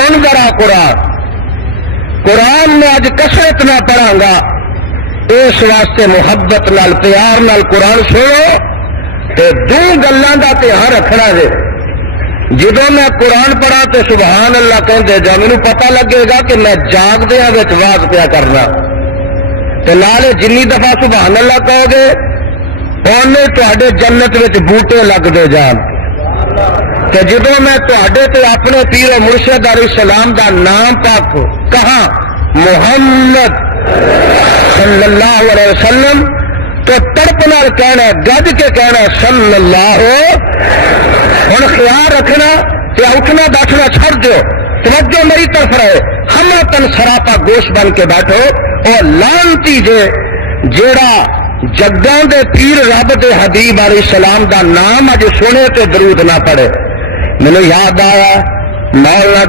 سن ذرا قرآن میں اج کثرت نہ پڑھاں گا، اس واسطے محبت نال پیار نال قرآن سنو تے دو گلاں دا دھیان رکھنا ہے۔ جدو میں قرآن پڑھا تو سبحان اللہ کہندے جا، مینوں پتہ لگے گا کہ میں جاگدیاں وچ واز پیا کرنا، تے نالے جنی دفعہ سبحان اللہ کہو گے اونے تہاڈے جنت وچ بوٹے لگدے جان۔ کہ جدو میں تہاڈے تے اپنے پیر و مرشد علیہ السلام دا نام پاک کہاں محمد صلی اللہ علیہ وسلم، تو تڑپ نال کہنا، گج کے کہنا صلی اللہ۔ ہن خیال رکھنا کہ اٹھنا بیٹھنا چھڑ دو، توجہ میری طرف رہے، ہمتن سراپا گوش بن کے بیٹھو۔ اور لانتی جیڑا جگاں دے پیر رب دے حبیب علیہ السلام دا نام اج سنے تے درود نہ پڑھے۔ مینوں یاد آیا مولانا